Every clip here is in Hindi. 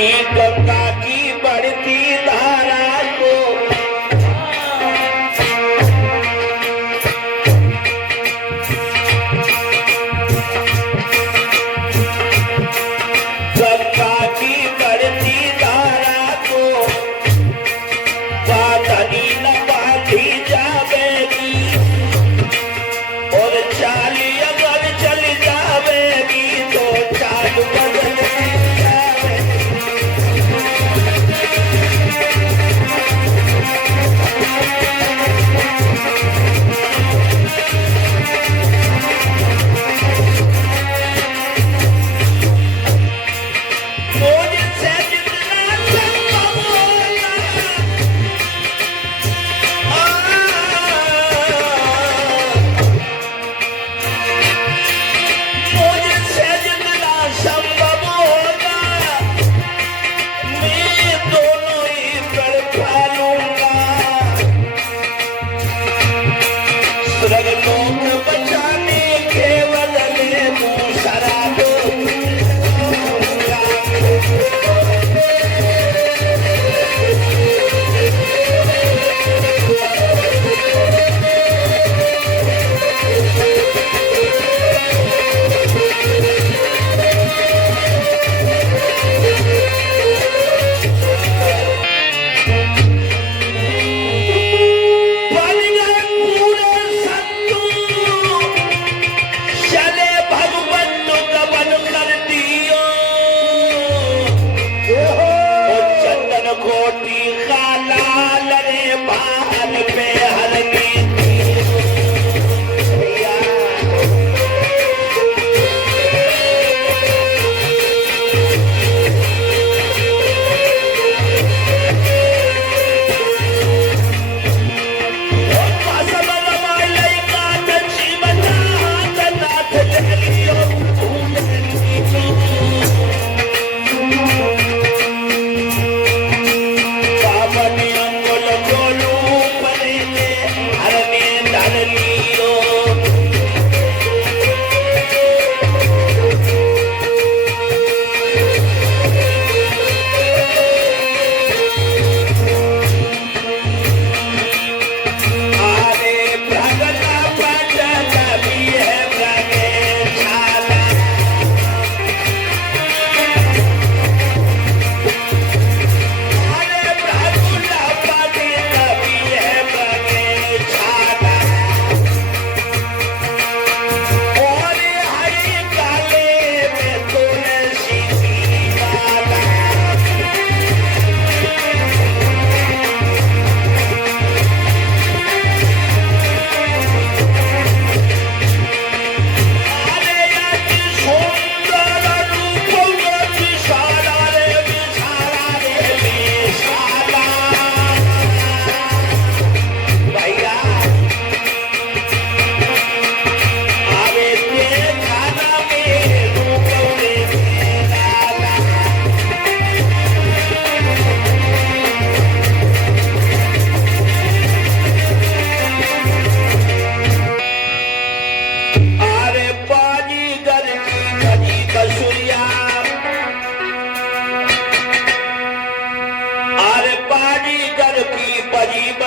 श्री गंगा की बढ़ती धारा को गंगा की बढ़ती धारा को बादली न बांधी जावेगी और चाली अगर चल जावेगी तो चाल बदल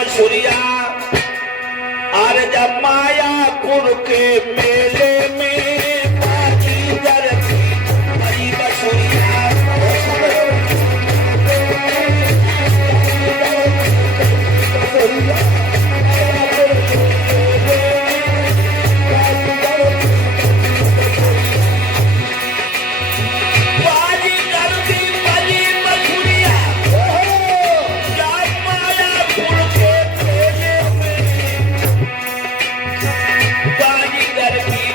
सूर्या और जब मायापुर के मेले में बाजीगर की बड़ी बसुरिया की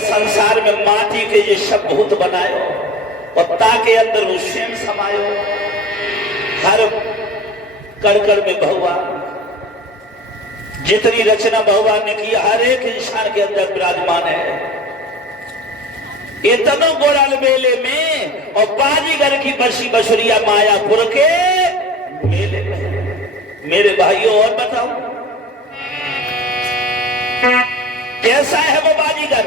संसार में माटी के ये सब भूत बनायो और ताके अंदर वो स्वयं समायो, हर कड़ में भगवान, जितनी रचना भगवान ने की हर एक इंसान के अंदर विराजमान है। इतनो गोड़ाल मेले में और बाजीगर की बरसी बसुरिया मायापुर के मेले में। मेरे भाइयों और बताओ कैसा है वो बाजीगर?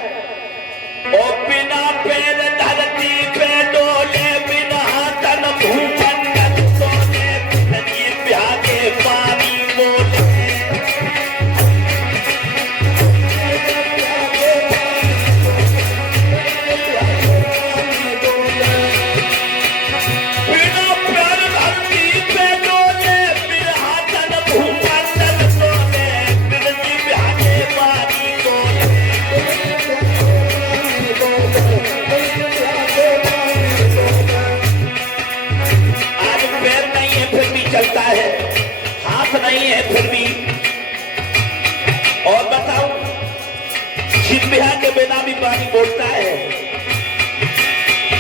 और बिना पैर धरती पे डोले, बिना तन भूमंडल तोले, नदी ब्याह के पानी बोले। बिना पैर धरती पे डोले, बिना तन भूमंडल तोले, नदी ब्याह के पानी बोले। आज पैर नहीं है फिर भी चलता है, हाथ नहीं है फिर भी। और बताओ जिब्हा के बिना भी पानी बोलता है।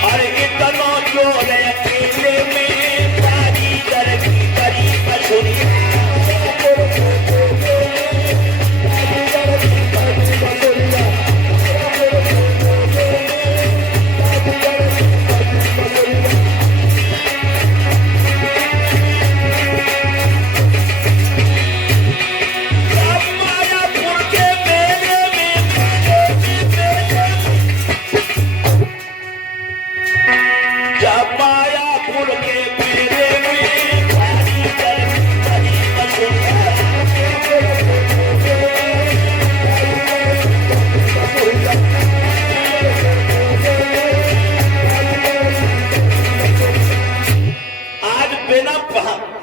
और इतना जोर है अकेले में बाजीगर की बड़ी बसुरिया।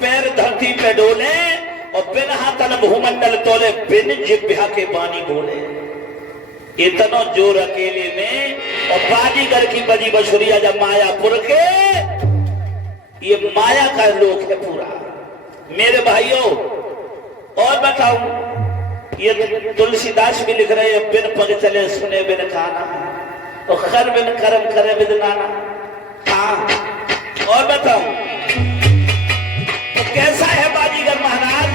पैर धरती पे डोले और बिन हाथन भूमंडल तोले, बिन जिब्हा के बानी बोले। इतना जोर अकेले में और बाजीगर की बजी बसुरिया जब मायापुर के, ये माया का लोक है पूरा। मेरे भाइयों और बताओ ये तुलसीदास भी लिख रहे हैं, बिन पग चले सुने बिन खाना, और खर बिन कर्म करे बिन नाना। हाँ और बताओ तो कैसा है बाजीगर महाराज?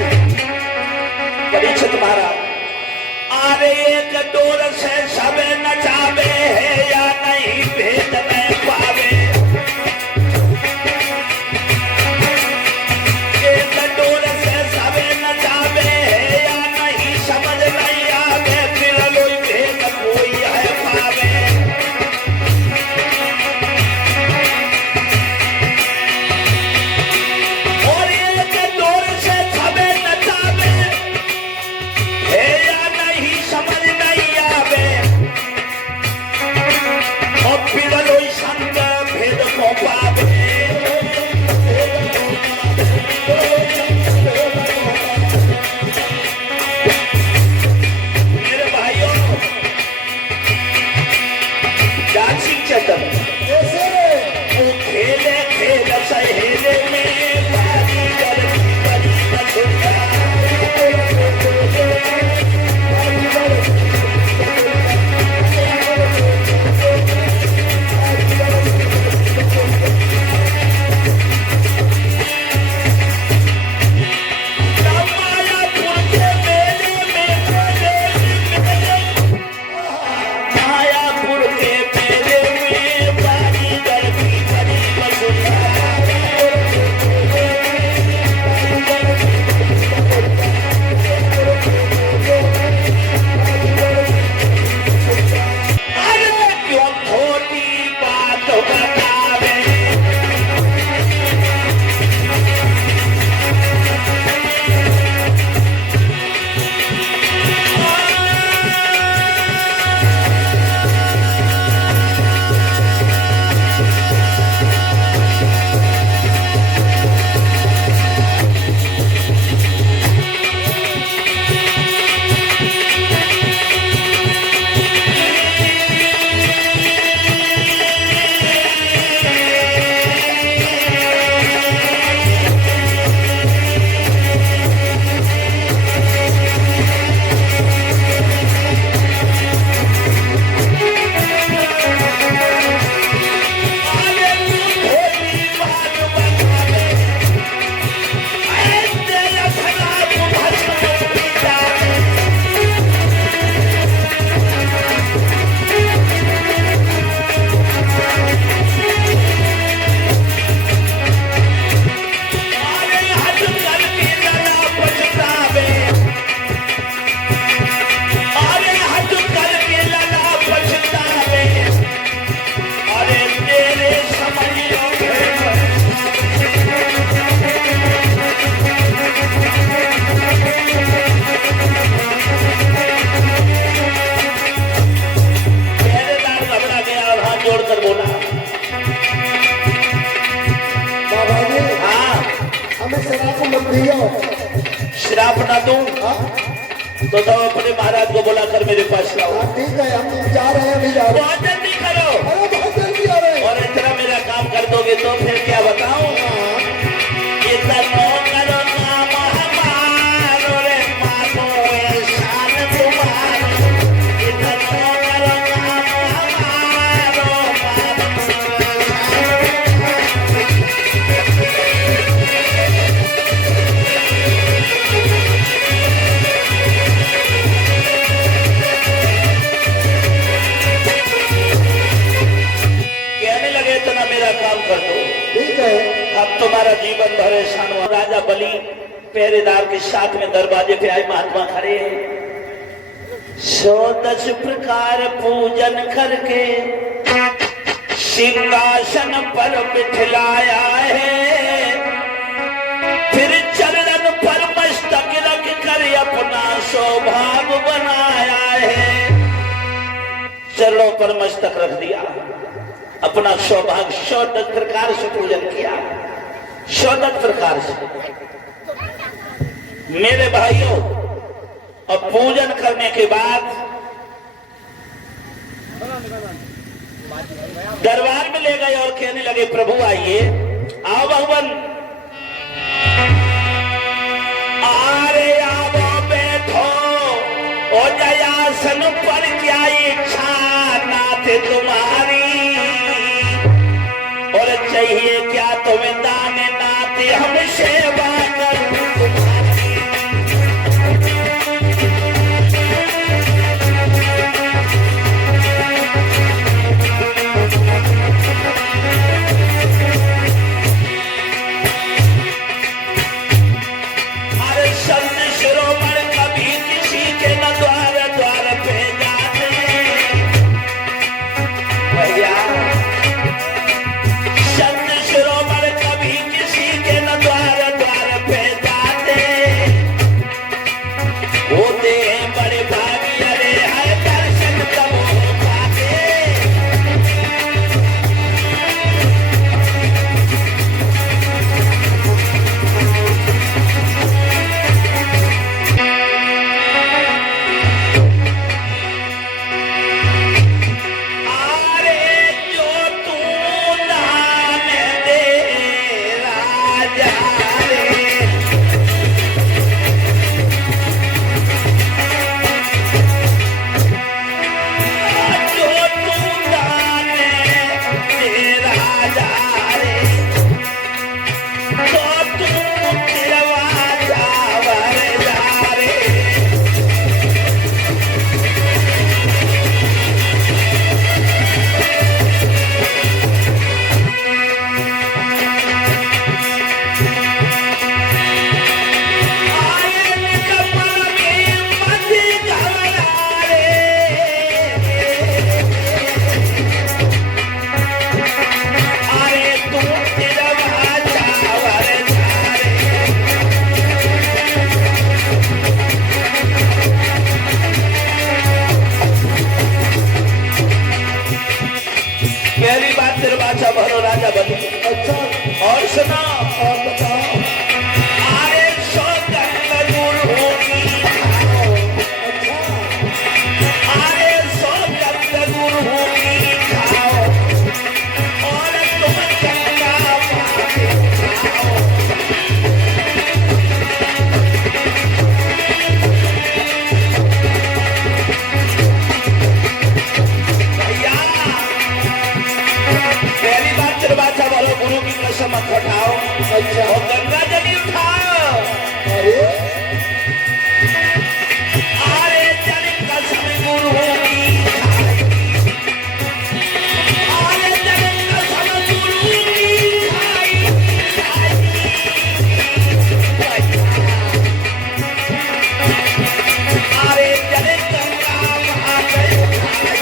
परीक्षित महाराज, अरे एक डोर से सब नचावे है या नहीं भेद में पावे। एक डोर से सब नचावे है या नहीं समझ नहीं आवे, फिर लोई भेद कोई है पावे। समझ नहीं आवे और फिर लोई संग हमें शराब मत दियो। श्राप ना दूं तो तुम अपने महाराज को बुलाकर मेरे पास लाओ। ठीक है, हम जा रहे हैं, अभी जा रहे हैं। बहुत जल्दी करो। अरे बहुत जल्दी आ रहे हैं। और इतना मेरा काम कर दोगे तो फिर क्या बताऊं? इतना करो काम हमारो रे मानो एहसान तुम्हारो। इतना करो काम हमारो कहने लगे इतना मेरा काम कर दो। ठीक है, अब तुम्हारा जीवन भर एहसान हुआ। राजा बलि पहरेदार के साथ में दरवाजे पे आए महात्मा खड़े हैं। 110 प्रकार पूजन करके सिंहासन पर बिठलाया है, फिर चरण पर मस्तक रख कर अपना सौभाग्य बनाया है। चरणों पर मस्तक रख दिया, अपना सौभाग्य 110 प्रकार से पूजन किया। 110 प्रकार से मेरे भाइयों, और पूजन करने के बाद दरबार में ले गए और कहने लगे प्रभु आइए, आओ भगवान, अरे आओ बैठो, ओ जयासन पर क्या इच्छा नाथ तुम्हारी, और चाहिए क्या तुम्हें दाने नाते हम सेवा कर तुम्हारी। अरे संत शिरोमणि कभी किसी के न द्वार द्वार पे जाते भैया। संत शिरोमणि कभी किसी के न द्वार द्वार पे जाते, होते हैं बड़े भागी, अरे है दर्शन तब हो पाते। अरे जो तू दान दे राजा रे, जो तू दान दे राजा रे, तो तू तिरवा जावर जा रे। आयन कमल में मत घबरा रे, अरे तू तिरवा जावर जा रे। पहली बात तिरवाचा भरो राजा बलि। अच्छा, और सुना, और बताओ। अरे सौगंध दूर होगी, अच्छा, अरे सौगंध दूर होगी खाओ, और तुम गंगा माते खाओ। भैया पहली बात तिरवाचा भरो, गुरु की कसम मत उठाओ, अच्छा, और गंगा जल उठाओ। अरे अरे जल कसम गुरु की खाई, अरे जल कसम गुरु की खाई। अरे जल गंगा माते खाई।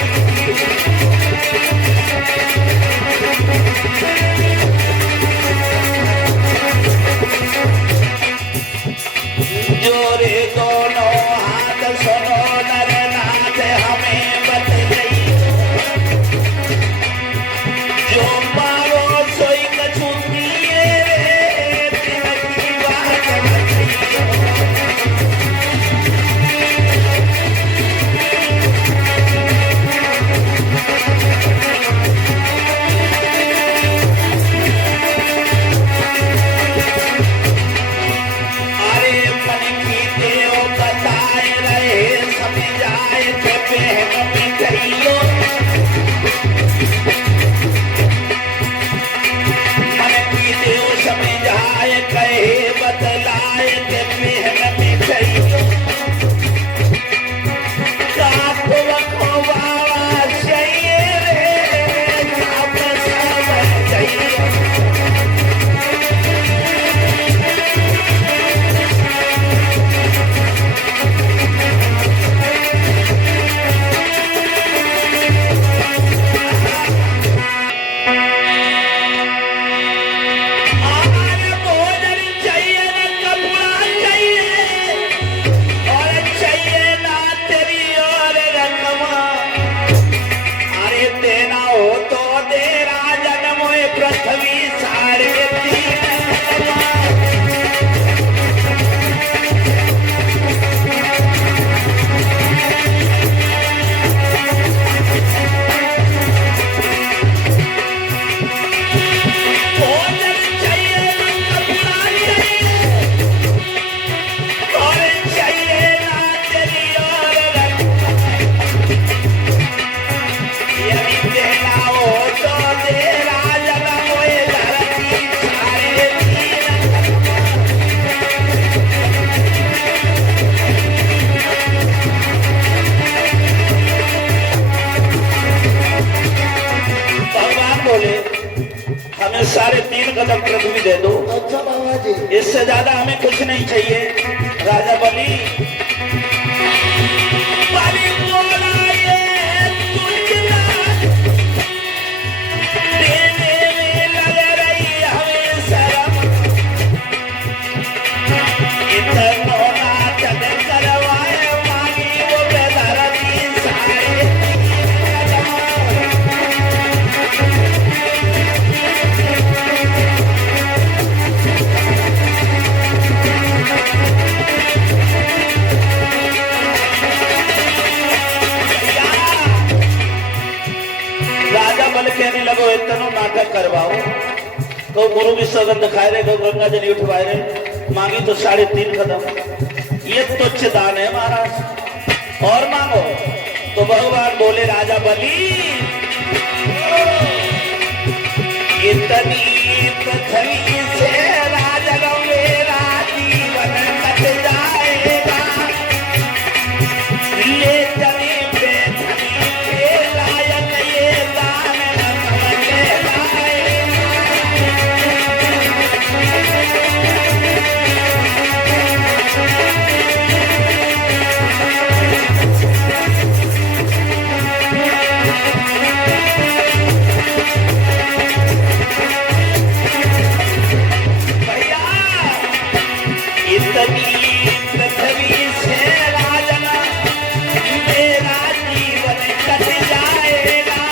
बाबा जी। इससे ज्यादा हमें कुछ नहीं चाहिए। राजा बलि बलि बोला ये तुझना देने में लग रही हमें शर्म, इतना नाटक करवाए मांगी वो बेदर्दी सारे। राजा बल कहने लगो इतना नाटक करवाओ तो गुरु भी सगन दिखाए रहे, गंगा जल उठवाए रहे, मांगी तो 3.5 कदम। ये तुच्छ दान है महाराज, और मांगो तो भगवान बोले राजा बलि इतनी पृथ्वी से राजन मेरा जीवन कट जाएगा, ये जनी पे धनी के लायक ये दान न समझेगा। भैया इतनी पृथ्वी से राजन मेरा जीवन कट जाएगा,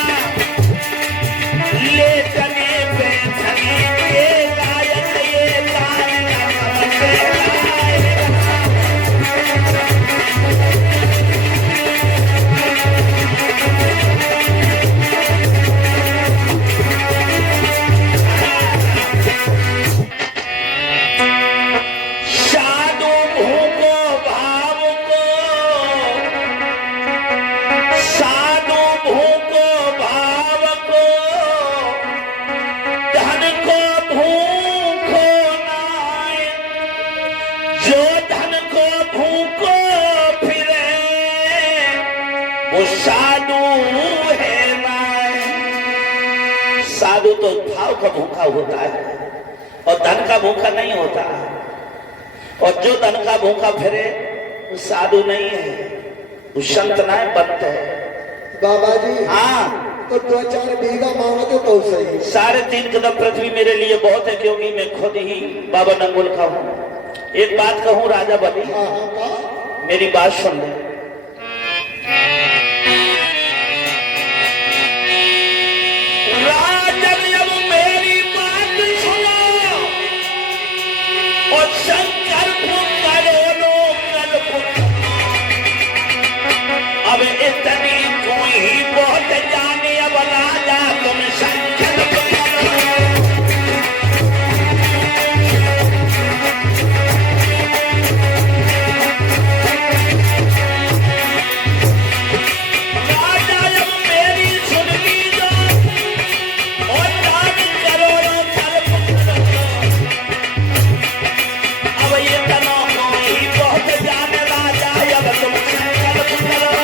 ले चले पे धनी के लायक ये दान न समझेगा। साधु भूको भाव को, साधु भूको भाव को, धन को भूखो नाय, जो धन को भूखो फिरे वो साधु है नाय। साधु तो भाव का भूखा होता है और धन का भूखा नहीं होता, और जो धन का भूखा फिरे वो साधु नहीं है, वो संत ना है, पंत है। बाबा जी हाँ, तो 2-4 बीघा मांगो तो सही। 3.5 कदम पृथ्वी मेरे लिए बहुत है, क्योंकि मैं खुद ही बाबा नंगुल का हूँ। एक बात कहूँ राजा बलि, हाँ हाँ का मेरी बात सुन ले। राजन अब मेरी बात सुनो और शंकर पुकारो कल अब इतनी कोई ही बहुत जाने, अब राजा तुम शंकर पुकारो। राजा अब मेरी सुन लीजो और दान करोड़ों कर पुकारो। अब ये तनो कोई बहुत जाने राजा, अब तुम शंकर पुकारो।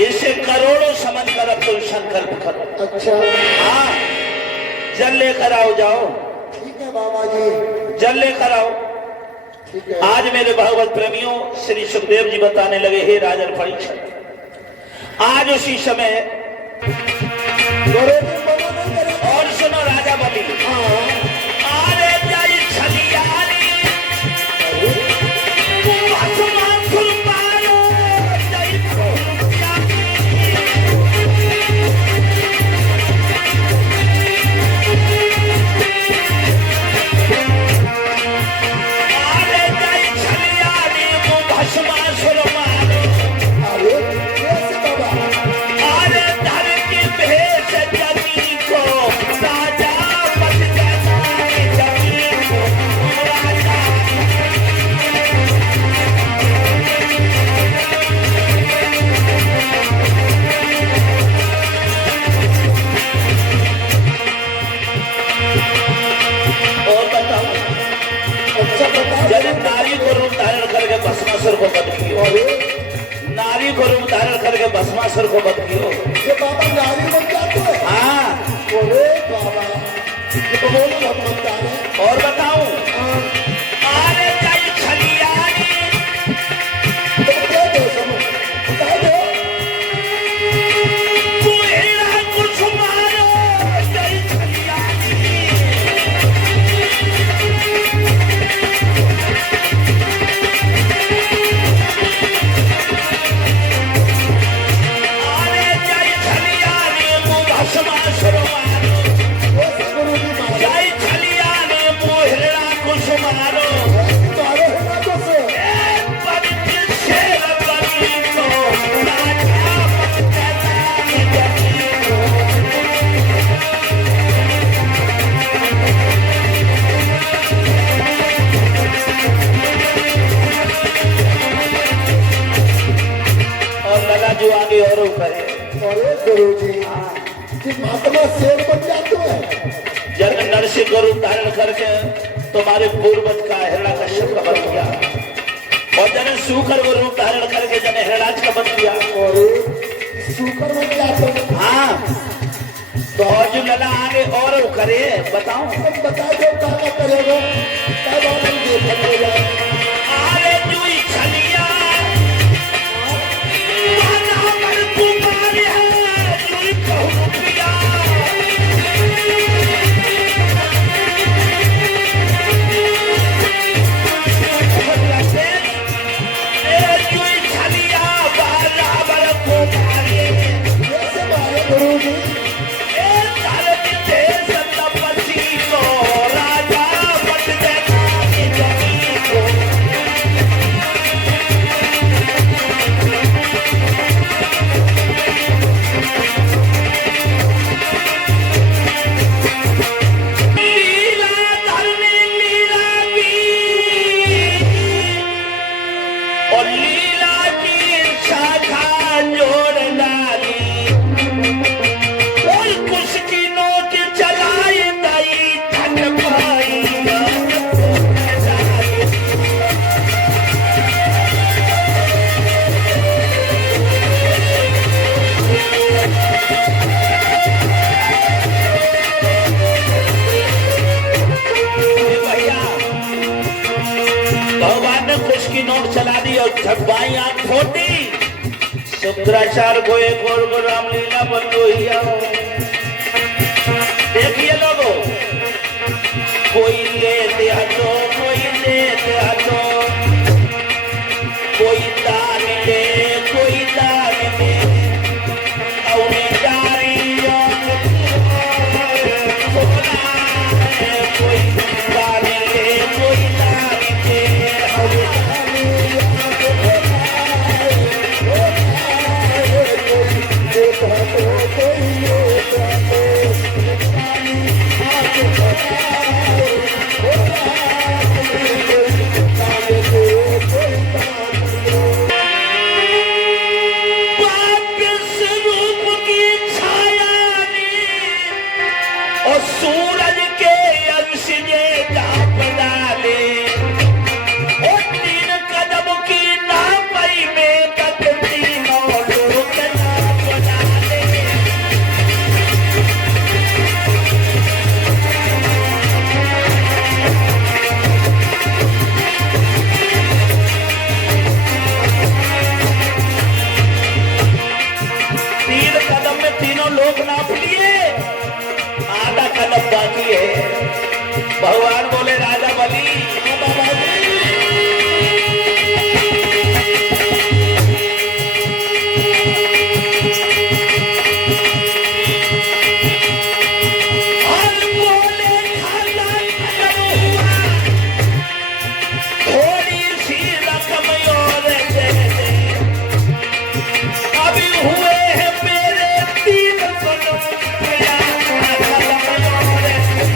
इसे करोड़ों समझ कर अब तुम शंकर पुकारो। अच्छा हाँ, जल लेकर आओ, जाओ ठीक है बाबा जी, जल लेकर आओ। ठीक है। आज मेरे भागवत प्रेमियों श्री सुखदेव जी बताने लगे, हे राजन परीक्षित, आज उसी समय बड़े दिन बड़े नहीं करेगा। और सुनो राजा बलि, हाँ आरे जाई छलियारी आसमान खुल पायो जाई फूलियारी। आरे जाई छलियारी भस्मासुर मारो, अरे कैसे बाबा? आरे धरती भेष जगी मासर को मत कियो। ये बाबा नारी बन जाते हैं। हाँ अरे बाबा ये तो बोलो हम बता रहे। और बताऊं, अरे जाई खलियानी तो क्या दो समझ बता दो। कोयला कुछ मारो जाई खलियानी। अरे जाई खलियानी मुँह भस्मा सरवारो। वो गुरु जी मारे जाई खलियानी मोहरा कुछ मारो। मारे है ना तो से पवित्र शेर बनी को राजा पटनानी बनी को। और लला जो आगे और करे, अरे गुरु जी कि महात्मा शेर बन जाते हैं। जब नरसिंह गुरु धारण करके तुम्हारे पूर्वज का हिरण्यकश्यप का वध किया, और जन सूकर को रूप धारण करके जन हिरणाक्ष का वध किया। अरे सुकर बन जाते हैं। हाँ तो और जो लला आगे और करे बताओ। अब बता दो क्या करेगा तब हम देखेंगे। अरे जुई खलिया माना पर तुम्हारे है जुई कहूँ पिया। जुई खलिया बराबर तुम्हारे कैसे मारे गुरु जी। धरती पे सतपति को राजा बन देना जमीन को। लीला धरनी लीला की और लीला की शाखा जोड़ डाली। और कुछ की नोक चलाई दई ठंड पाई। भैया भगवान ने कुछ की नोट चला दी और झकबाई आंख खोटी। शुक्राचार्य को एक और को रामलीला बंद हुई। देखिए लोगों, कोई लेते हटो कोई लेते हटो, कोई दान दे कोई दान दे। औरी जारी और सोना है, कोई दान दे कोई दान दे। औरी पाप स्वरूप की छाया ने और सूरज के अंश ने ढांप डाले। और 3 कदम की नापई में तक तीनों लोग नाप डाले। तीन कदम में तीनों लोग नाप लिए, आधा कदम बाकी है। भगवान बोले राजा बलि और बोले खाना खत्म हुआ, थोड़ी सी रकम और दे दे। अभी हुए हैं मेरे 3 कदम, मेरा कदम और दे दे।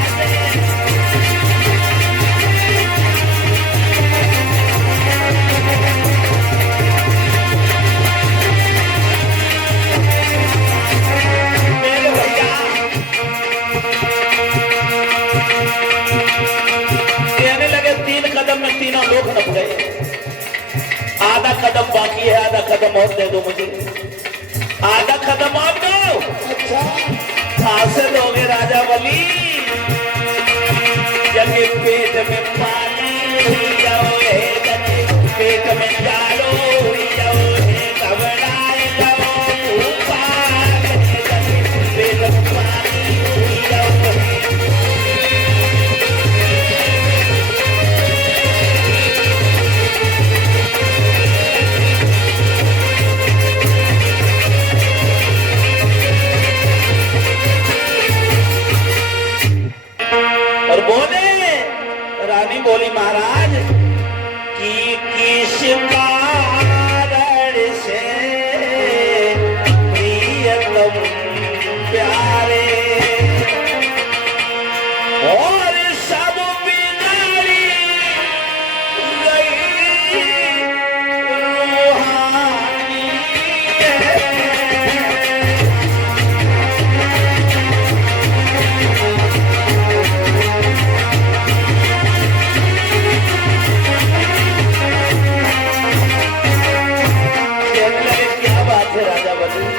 मेरे भैया कहने लगे 3 कदम में तीनों लोग नप गए। आधा कदम बाकी है, आधा कदम और दे दो मुझे। पेट में पानी हुई जाओ हे गति पेट में जाड़ो हुई जाओ हे घबराए जाओ ऊपर हे गति पेट में पानी हुई जाओ और बोले रानी बोली महाराज कि किस कारण से प्रियतम प्यारे और सब बिगाड़ी गई रूहानी क्या बात है राजा बलू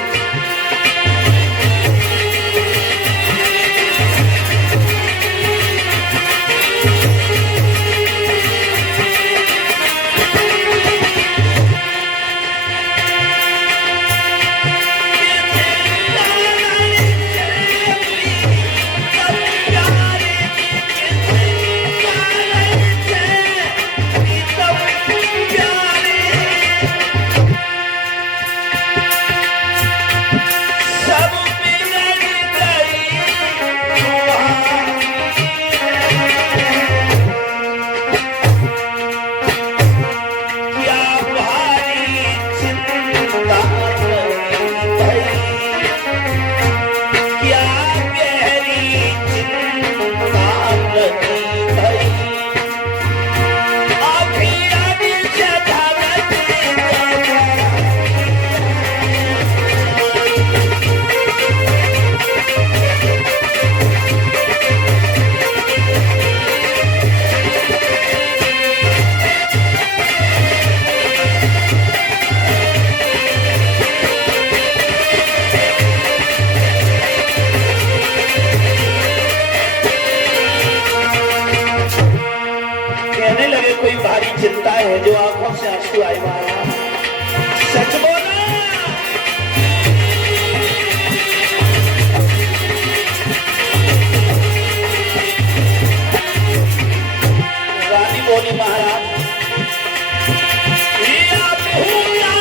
कहने लगे कोई भारी चिंता है जो आंखों से आंसू आए मारा सच बोला रानी बोली महाराज ये आप भूला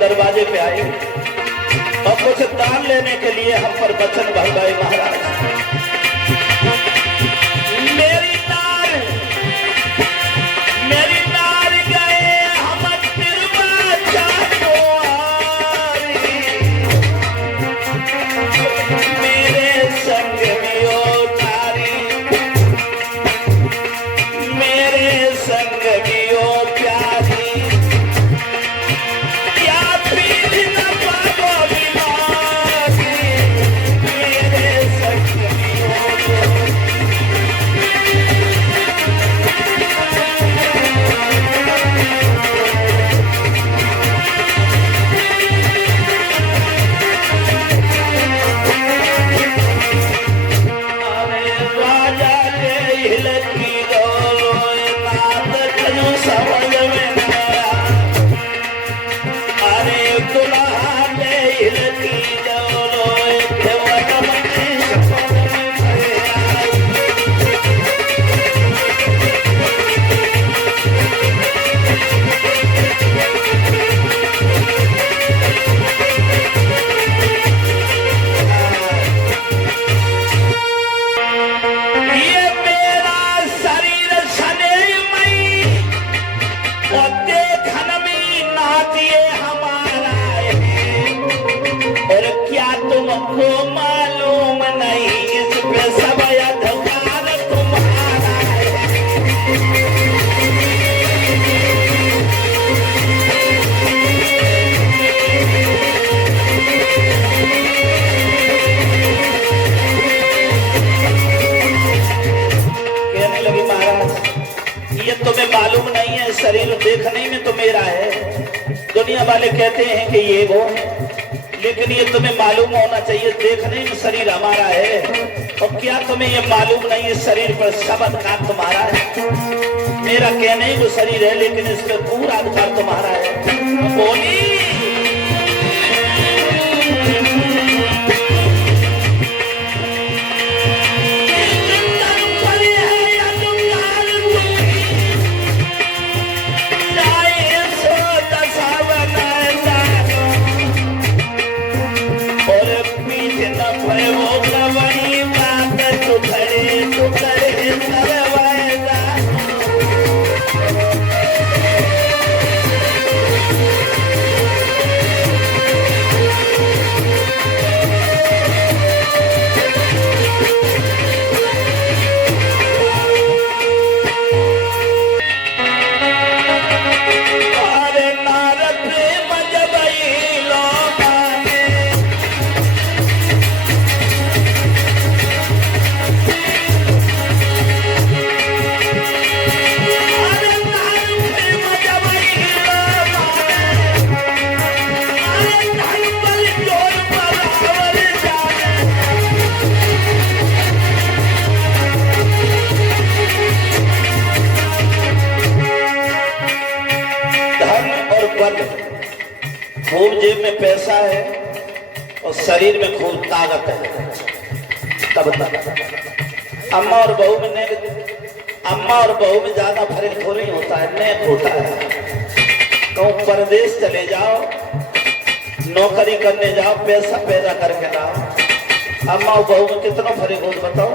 दरवाजे पे आए और कुछ दान लेने के लिए हम पर वचन भरवाए महाराज। मेरी नार दुनिया वाले कहते हैं कि ये वो है, लेकिन ये तुम्हें मालूम होना चाहिए, देखने में शरीर हमारा है, और क्या तुम्हें ये मालूम नहीं है शरीर पर सब अधिकार तुम्हारा है। मेरा कहने को शरीर है, लेकिन इस पर पूरा अधिकार तुम्हारा है। बोली खूब जेब में पैसा है और शरीर में खूब ताकत है, तब तक अम्मा और बहू में ज्यादा फर्क थोड़ी होता है, नेक होता है। कहूँ परदेश चले जाओ, नौकरी करने जाओ, पैसा पैदा करके लाओ, अम्मा और बहू में कितना फर्क हो बताओ।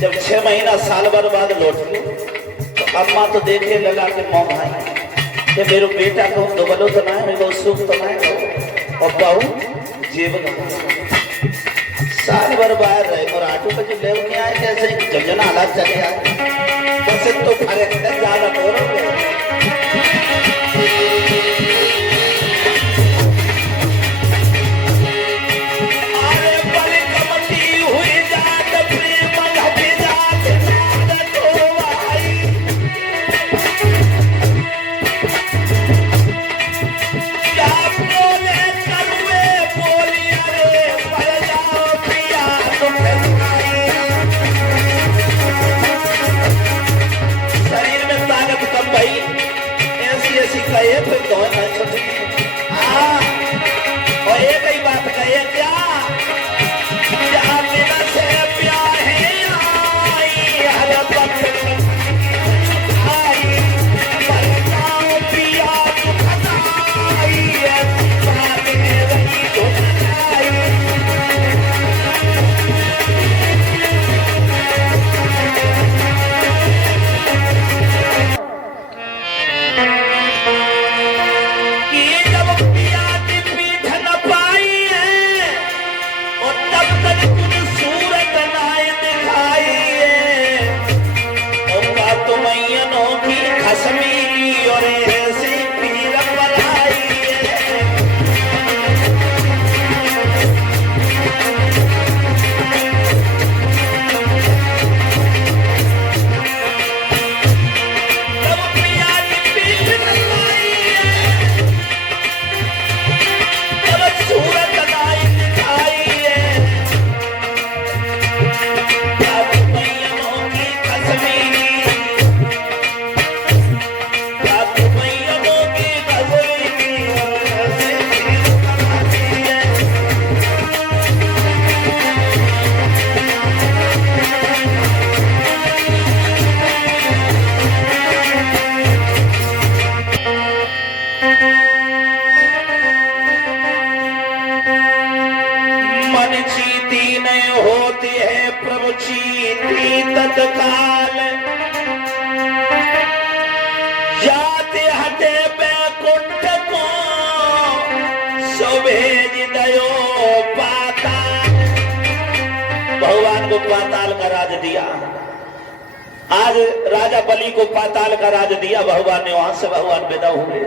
जब 6 महीना साल भर बाद लौटी तो अम्मा तो देखे लगा के मोह भाई कि मेरे बेटा को दुबलो तो ना है, मेरे को सुख तो ना है, और बहू जीवन साल भर बाहर रहे और ऑटो पे जो ले के आए कैसे जब जना हालात चले आए, बस तो फर्क है ज्यादा करोगे। तत्काल जाते हटे बैकुंठ को सुभेज दयो पाताल। भगवान को पाताल का राज दिया। आज राजा बलि को पाताल का राज दिया भगवान ने, वहां से भगवान विदा हुए।